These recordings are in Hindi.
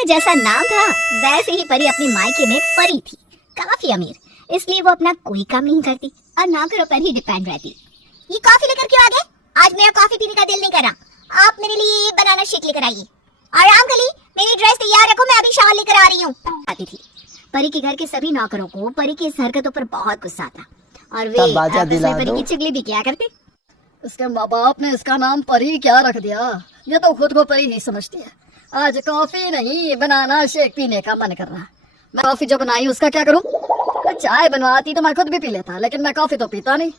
उसका जैसा नाम था वैसे ही परी अपनी मायके में परी थी, काफी अमीर, इसलिए वो अपना कोई काम नहीं करती और नौकरों पर ही डिपेंड रहती। ये कॉफी लेकर क्यों आ गए? आज मेरा कॉफी पीने का दिल नहीं कर रहा। आप मेरे लिए बनाना शेक लेकर आइए। और रामकली, मेरी ड्रेस तैयार रखो, मैं अभी शावर लेकर आ रही हूँ। आती थी। परी के घर के सभी नौकरों को परी की इस हरकतों पर बहुत गुस्सा था और वे आपस में परी की चुगली भी किया करते। उसके माँ बाप ने इसका नाम परी क्या रख दिया? ये तो खुद को परी ही समझती है। आज कॉफी नहीं, बनाना शेक पीने का मन कर रहा है। मैं कॉफी जो बनाई उसका क्या करूं? चाय बनवाती तो मैं खुद भी पी लेता, लेकिन मैं कॉफी तो पीता नहीं।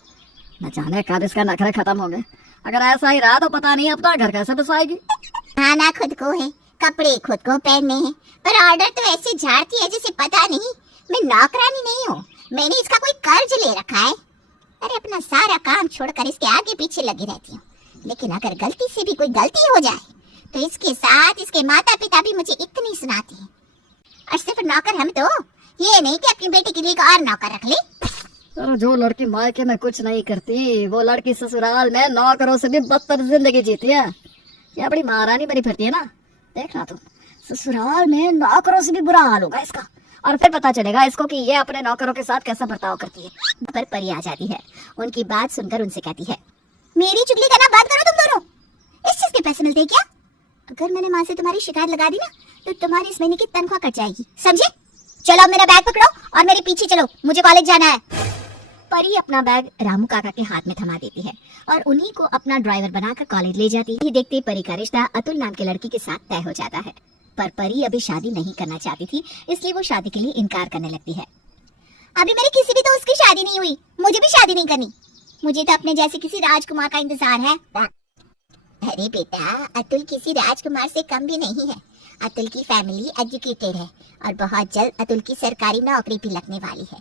न जाने कब इसका नखरे खत्म हो गए। अगर ऐसा ही रहा तो पता नहीं अपना घर कैसे बसाएगी। खाना खुद को है, कपड़े खुद को पहनने हैं, पर ऑर्डर तो ऐसे झाड़ती है जैसे पता नहीं मैं नौकरानी नहीं हूँ। मैंने इसका कोई कर्ज ले रखा है। अरे अपना सारा काम छोड़कर इसके आगे पीछे लगी रहती हूँ, लेकिन अगर गलती से भी कोई गलती हो जाए तो इसके साथ इसके माता पिता भी मुझे इतनी सुनाते हैं। और सिर्फ नौकर हम तो ये नहीं कि अपनी बेटी के लिए और नौकर रख ले। अरे जो लड़की मायके में कुछ नहीं करती वो लड़की ससुराल में नौकरों से भी बदतर जिंदगी जीती है। ये बड़ी महारानी बनी फिरती है ना। देखना तुम, ससुराल में नौकरों से भी बुरा हाल होगा इसका, और फिर पता चलेगा इसको कि ये अपने नौकरों के साथ कैसा बर्ताव करती है। पर परी आ जाती है, उनकी बात सुनकर उनसे कहती है, मेरी चुगली करना बंद करो तुम दोनों। इस चीज के पैसे मिलते हैं क्या? अगर मैंने माँ से तुम्हारी शिकायत लगा दी ना तो तुम्हारी इस महीने की तनख्वाह कट जाएगी, समझे? चलो मेरा बैग पकड़ो और मेरे पीछे चलो, मुझे कॉलेज जाना है। परी अपना बैग रामू काका के हाथ में थमा देती है और उन्हीं को अपना ड्राइवर बनाकर कॉलेज ले जाती है। देखते ही परी का रिश्ता अतुल नाम के लड़की के साथ तय हो जाता है। पर परी अभी शादी नहीं करना चाहती थी, इसलिए वो शादी के लिए इनकार करने लगती है। अभी मेरी किसी भी दोस्त की शादी नहीं हुई, मुझे भी शादी नहीं करनी। मुझे तो अपने जैसे किसी राजकुमार का इंतजार है। अरे बेटा, अतुल किसी राजकुमार से कम भी नहीं है। अतुल की फैमिली एजुकेटेड है और बहुत जल्द अतुल की सरकारी नौकरी भी लगने वाली है।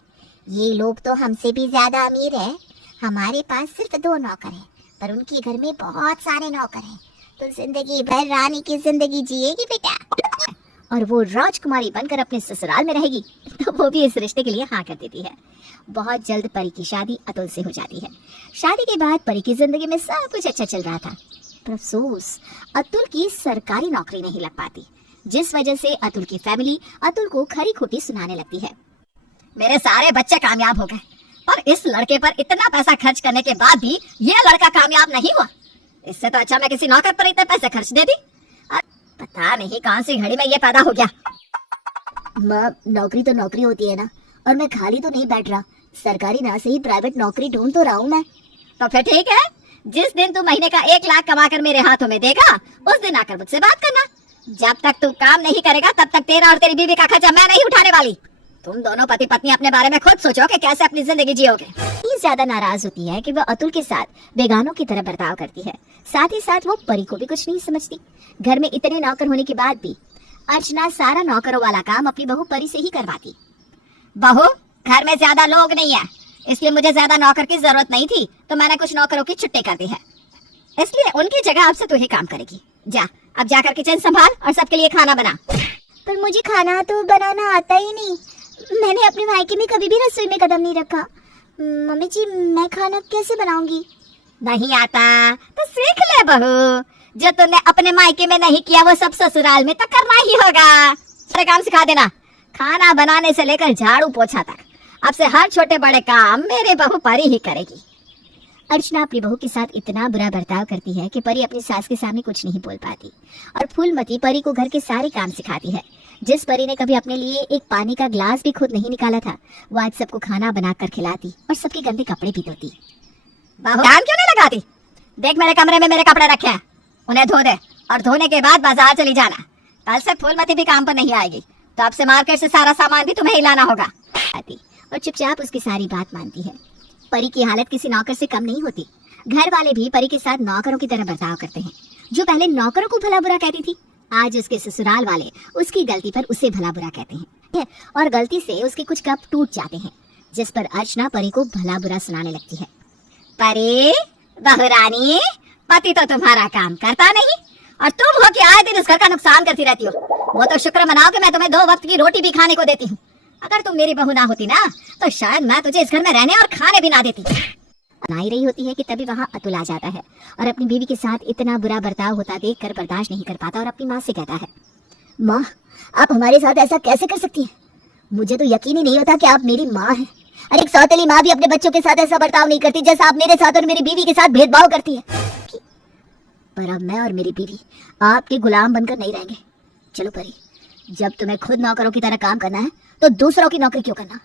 ये लोग तो हमसे भी ज्यादा अमीर है। हमारे पास सिर्फ 2 नौकर हैं, पर उनके घर में बहुत सारे नौकर हैं। तो जिंदगी भर रानी की जिंदगी जिएगी बेटा, और वो राजकुमारी बनकर अपने ससुराल में रहेगी। तो वो भी इस रिश्ते के लिए हाँ कर देती है। बहुत जल्द परी की शादी अतुल से हो जाती है। शादी के बाद परी की जिंदगी में सब कुछ अच्छा चल रहा था, पर अफसोस अतुल की सरकारी नौकरी नहीं लग पाती, जिस वजह से अतुल की फैमिली अतुल को खरी खोटी सुनाने लगती है। मेरे सारे बच्चे कामयाब हो गए, पर इस लड़के पर इतना पैसा खर्च करने के बाद भी ये लड़का कामयाब नहीं हुआ। इससे तो अच्छा मैं किसी नौकर पर इतने पैसे खर्च देती। पता नहीं कौन सी घड़ी में ये पैदा हो गया। माँ, नौकरी तो नौकरी होती है ना, और मैं खाली तो नहीं बैठ रहा। सरकारी ना से ही प्राइवेट नौकरी ढूंढ तो रहा हूँ मैं। तो फिर ठीक है, जिस दिन तू महीने का 1 लाख कमाकर मेरे हाथों में देगा उस दिन आकर मुझसे बात करना। जब तक तू काम नहीं करेगा तब तक तेरा और तेरी बीवी का खर्चा मैं नहीं उठाने वाली। तुम दोनों पति पत्नी अपने बारे में खुद सोचो कि कैसे अपनी जिंदगी जियोगे। ये ज्यादा नाराज होती है कि वो अतुल के साथ बेगानों की तरह बर्ताव करती है। साथ ही साथ वो परी को भी कुछ नहीं समझती। घर में इतने नौकर होने के बाद भी अर्चना सारा नौकरों वाला काम अपनी बहू परी से ही करवाती। बहू, घर में ज्यादा लोग नहीं है, इसलिए मुझे ज्यादा नौकर की जरूरत नहीं थी, तो मैंने कुछ नौकरों की छुट्टी कर दी है, इसलिए उनकी जगह अब से तू ही काम करेगी। जा, अब जाकर किचन संभाल और सबके लिए खाना बना। पर मुझे खाना तो बनाना आता ही नहीं। मैंने अपने मायके में कभी भी रसोई में कदम नहीं रखा। मम्मी जी, मैं खाना कैसे बनाऊंगी? नहीं आता तो सीख ले बहू। जो तूने अपने मायके में नहीं किया वो सब ससुराल में तो करना ही होगा। सारे काम सिखा देना, खाना बनाने से लेकर झाड़ू पोछा तक। अब से हर छोटे बड़े काम मेरे बहू परी ही करेगी। अर्चना अपनी बहू के साथ इतना बुरा बर्ताव करती है कि परी अपनी सास के सामने कुछ नहीं बोल पाती, और फूलमती परी को घर के सारे काम सिखाती है। जिस परी ने कभी अपने लिए एक पानी का ग्लास भी खुद नहीं निकाला था, वो आज सबको खाना बनाकर खिलाती और सबके गंदे कपड़े भी धोती। बहू ध्यान क्यों नहीं लगाती? देख, मेरे कमरे में मेरे कपड़े रखे हैं, उन्हें धो दे और धोने के बाद बाजार चली जाना। कल से फूलमती भी काम पर नहीं आएगी, तो अब से मार्केट से सारा सामान भी तुम्हें ही लाना होगा। और चुपचाप उसकी सारी बात मानती है। परी की हालत किसी नौकर से कम नहीं होती। घर वाले भी परी के साथ नौकरों की तरह बर्ताव करते हैं। जो पहले नौकरों को भला बुरा कहती थी, आज उसके ससुराल वाले उसकी गलती पर उसे भला बुरा कहते हैं, और गलती से उसके कुछ कप टूट जाते हैं, जिस पर अर्चना परी को भला बुरा सुनाने लगती है। परी, बहुरानी, पति तो तुम्हारा काम करता नहीं और तुम हो कि आए दिन उस घर का नुकसान करती रहती हो। वो तो शुक्र मनाओ कि मैं तुम्हें 2 वक्त की रोटी भी खाने को देती हूँ। अगर तुम मेरी बहू ना होती ना तो शायद मैं तुझे इस घर में रहने और खाने भी ना देती। नाई रही होती है कि तभी वहाँ अतुल आ जाता है और अपनी बीवी के साथ इतना बुरा बर्ताव होता देखकर बर्दाश्त नहीं कर पाता और अपनी माँ से कहता है, माँ, आप हमारे साथ ऐसा कैसे कर सकती हैं? मुझे तो यकीन ही नहीं होता कि आप मेरी माँ हैं। अरे एक सौतेली माँ भी अपने बच्चों के साथ ऐसा बर्ताव नहीं करती जैसा आप मेरे साथ और मेरी बीवी के साथ भेदभाव करती है। पर अब मैं और मेरी बीवी आपके गुलाम बनकर नहीं रहेंगे। चलो परी, जब तुम्हें खुद नौकरों की तरह काम करना है तो दूसरों की नौकरी क्यों करना?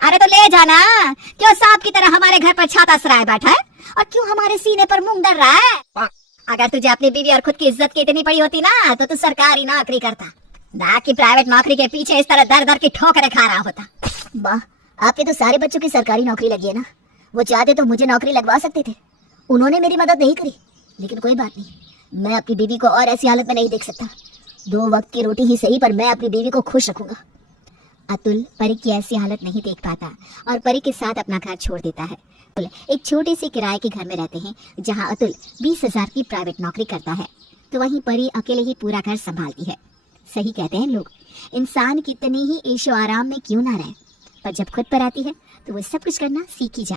अरे तो ले जाना, क्यों सांप की तरह हमारे घर पर छाता सराय बैठा है और क्यों हमारे सीने पर मूंग डर रहा है? अगर तुझे अपनी बीवी और खुद की इज्जत की इतनी पड़ी होती ना तो तू सरकारी नौकरी करता, ना कि प्राइवेट नौकरी के पीछे इस तरह दर दर की ठोकरें खा रहा होता। वाह, आपके तो सारे बच्चों की सरकारी नौकरी लगी है ना। वो चाहते तो मुझे नौकरी लगवा सकते थे, उन्होंने मेरी मदद नहीं करी। लेकिन कोई बात नहीं, मैं अपनी बीवी को और ऐसी हालत में नहीं देख सकता। 2 वक्त की रोटी ही सही, पर मैं अपनी बीवी को खुश रखूंगा। अतुल परी की ऐसी हालत नहीं देख पाता और परी के साथ अपना घर छोड़ देता है। एक छोटे से किराए के घर में रहते हैं जहां अतुल 20,000 की प्राइवेट नौकरी करता है, तो वहीं परी अकेले ही पूरा घर संभालती है। सही कहते हैं लोग, इंसान कितने ही ऐशो आराम में क्यों ना रहे, पर जब खुद पर आती है तो वो सब कुछ करना सीख ही जाती है।